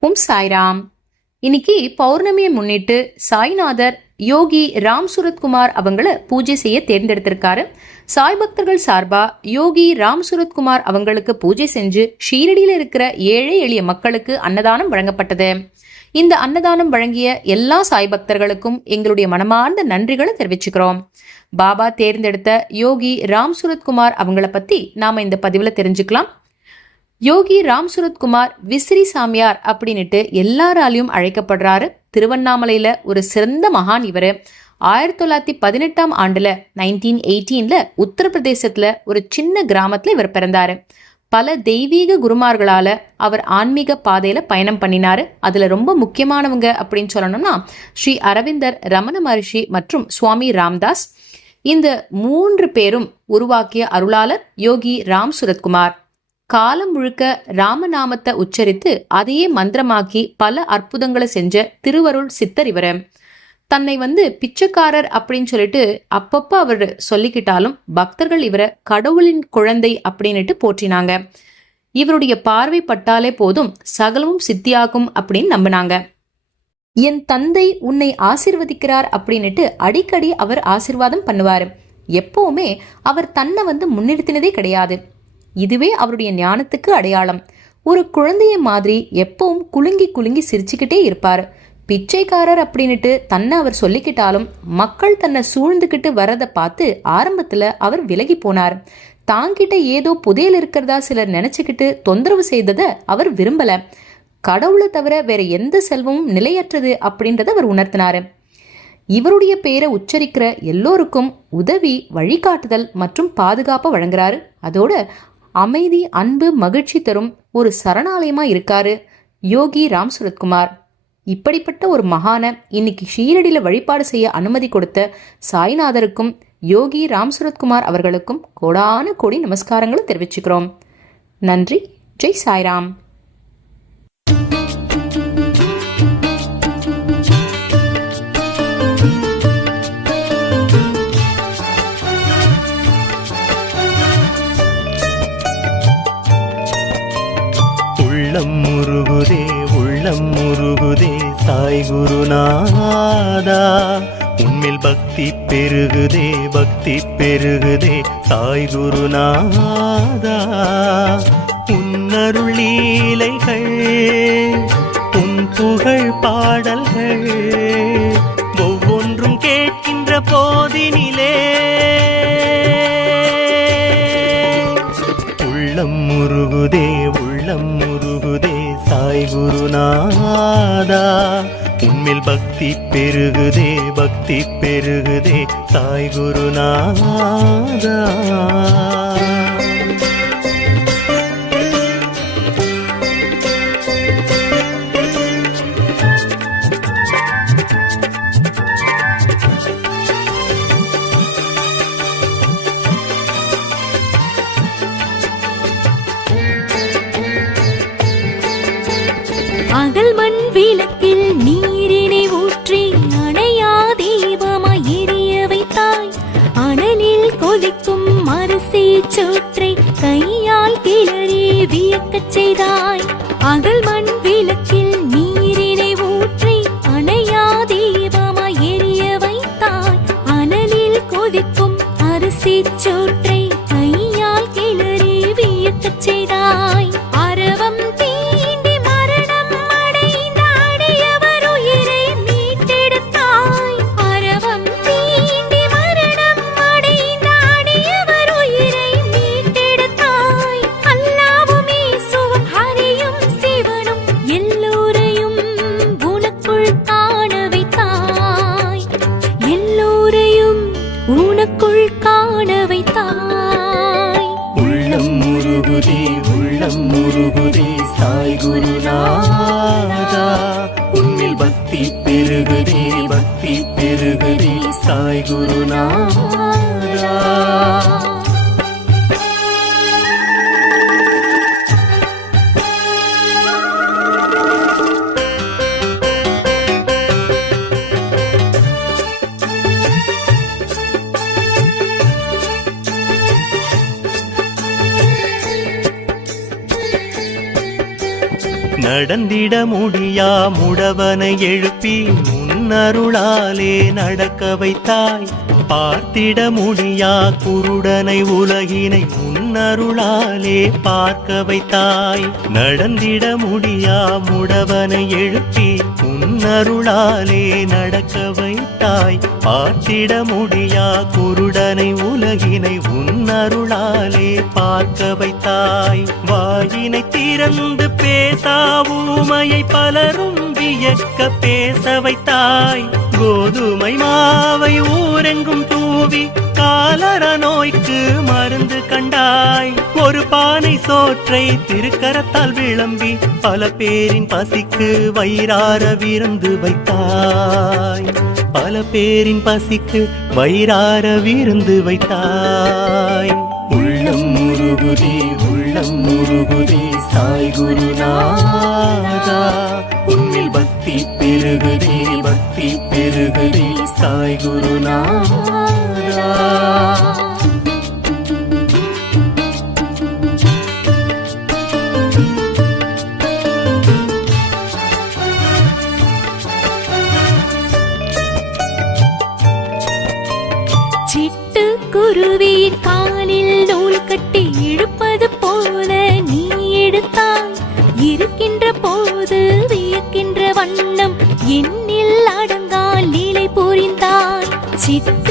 ஓம் சாய்ராம். இன்னைக்கு பௌர்ணமியை முன்னிட்டு சாய்நாதர் யோகி ராம் சுரத்குமார் அவங்கள பூஜை செய்ய தேர்ந்தெடுத்திருக்காரு. சாய் பக்தர்கள் சார்பா யோகி ராம் சுரத்குமார் அவங்களுக்கு பூஜை செஞ்சு ஷீரடியில் இருக்கிற ஏழை எளிய மக்களுக்கு அன்னதானம் வழங்கப்பட்டது. இந்த அன்னதானம் வழங்கிய எல்லா சாய் பக்தர்களுக்கும் எங்களுடைய மனமார்ந்த நன்றிகளை தெரிவிச்சுக்கிறோம். பாபா தேர்ந்தெடுத்த யோகி ராம் சுரத்குமார் அவங்கள பத்தி நாம இந்த பதிவுல தெரிஞ்சுக்கலாம். யோகி ராம் சுரத்குமார் விசிறி சாமியார் அப்படின்னுட்டு எல்லாராலையும் அழைக்கப்படுறாரு. திருவண்ணாமலையில ஒரு சிறந்த மகான் இவர். ஆயிரத்தி தொள்ளாயிரத்தி பதினெட்டாம் ஆண்டுல நைன்டீன் எயிட்டீன்ல உத்தரப்பிரதேசத்துல ஒரு சின்ன கிராமத்துல இவர் பிறந்தாரு. பல தெய்வீக குருமார்களால அவர் ஆன்மீக பாதையில பயணம் பண்ணினாரு. அதுல ரொம்ப முக்கியமானவங்க அப்படின்னு சொல்லணும்னா ஸ்ரீ அரவிந்தர் ரமண மகர்ஷி மற்றும் சுவாமி ராம்தாஸ். இந்த மூன்று பேரும் உருவாக்கிய அருளாளர் யோகி ராம் சுரத்குமார். காலம் முழுக்க ராமநாமத்தை உச்சரித்து அதையே மந்திரமாக்கி பல அற்புதங்களை செஞ்ச திருவருள் சித்தர் இவர. தன்னை வந்து பிச்சைக்காரர் அப்படின்னு சொல்லிட்டு அப்பப்போ அவர் சொல்லிக்கிட்டாலும் பக்தர்கள் இவரை கடவுளின் குழந்தை அப்படின்னுட்டு போற்றினாங்க. இவருடைய பார்வை பட்டாலே போதும் சகலமும் சித்தியாகும் அப்படின்னு நம்பினாங்க. என் தந்தை உன்னை ஆசிர்வதிக்கிறார் அப்படின்னுட்டு அடிக்கடி அவர் ஆசிர்வாதம் பண்ணுவார். எப்பவுமே அவர் தன்னை வந்து முன்னிறுத்தினதே கிடையாது. இதுவே அவருடைய ஞானத்துக்கு அடையாளம். ஒரு குழந்தைய மாதிரி எப்பவும் குலுங்கி குலுங்கி சிரிச்சுக்கிட்டே இருப்பார். பிச்சைக்காரர் அப்படின்னுட்டு தன்னை அவர் சொல்லிக்கிட்டாலும் மக்கள் தன்னை சூழ்ந்துக்கிட்டு வரதை பார்த்து ஆரம்பத்தில் அவர் விலகி போனார். தாங்கிட்ட ஏதோ புதையல் இருக்கிறதா சிலர் நினச்சிக்கிட்டு தொந்தரவு செய்ததை அவர் விரும்பல. கடவுளை தவிர வேற எந்த செல்வமும் நிலையற்றது அப்படின்றத அவர் உணர்த்தினார். இவருடைய பெயரை உச்சரிக்கிற எல்லோருக்கும் உதவி வழிகாட்டுதல் மற்றும் பாதுகாப்பை வழங்குறாரு. அதோட அமைதி அன்பு மகிழ்ச்சி தரும் ஒரு சரணாலயமா இருக்காரு யோகி ராம் சுரத்குமார். இப்படிப்பட்ட ஒரு மகான இன்னைக்கு ஷீரடியில் வழிபாடு செய்ய அனுமதி கொடுத்த சாய்நாதருக்கும் யோகி ராம் சுரத்குமார் அவர்களுக்கும் கோடான கோடி நமஸ்காரங்களை தெரிவிச்சுக்கிறோம். நன்றி. ஜெய் சாய்ராம். உன்னில் பக்தி பெருகுதே பக்தி பெருகுதே. தாய் குருநாதா உன்னருள் லீலைகள் உன் புகழ் பாடல்கள் ஒவ்வொன்றும் கேட்கின்ற போதினிலே. உள்ளம் முருகுதே உள்ளம் முருகுதே சாய் குருநாதா. உன்னில் பக்தி பெருகுதே பக்தி பெருகுதே தாய் குருநாதா. முருகுதே சாய் குருநாதா. உன்னில் பக்தி பெருகுதே பக்தி பெருகுதே சாய் குருநாதா. நடந்திட முடியா? முடவனை எழுப்பி முன்னருளாலே நடக்க வைத்தாய். பார்த்திட முடியா? குருடனை உலகினை முன்னருளாலே பார்க்க வைத்தாய். நடந்திட முடியா? முடவனை எழுப்பி அருளாலே நடக்க வைத்தாய். பார்த்திட முடியா குருடனை உலகினை உன் அருளாலே பார்க்க வைத்தாய். வாயினை திறந்து பேசா ஊமையை பலரும் வியக்க பேச வைத்தாய். கோதுமை மாவை ஊரெங்கும் தூவி காலர நோய்க்கு மருந்து கண்டாய். ஒரு பானை சோற்றை திருக்கரத்தால் விளம்பி பல பேரின் பசிக்கு வயிறார விருந்து வைத்தாய். பல பேரின் பசிக்கு வயிறார விருந்து வைத்தாய். உள்ளம் முருகுதி உள்ளம் முருகுதி சாய் குருநாதா. உன்னில் பக்தி பெருகுதே பக்தி பெருகுதே சாய் குருநாதா. சிட்டு குருவியின் காலில் நூல் கட்டி இழுப்பது போல நீ எடுத்தாய். இருக்கின்ற போது வியக்கின்ற வண்ணம் என் புரிந்தான். சித்த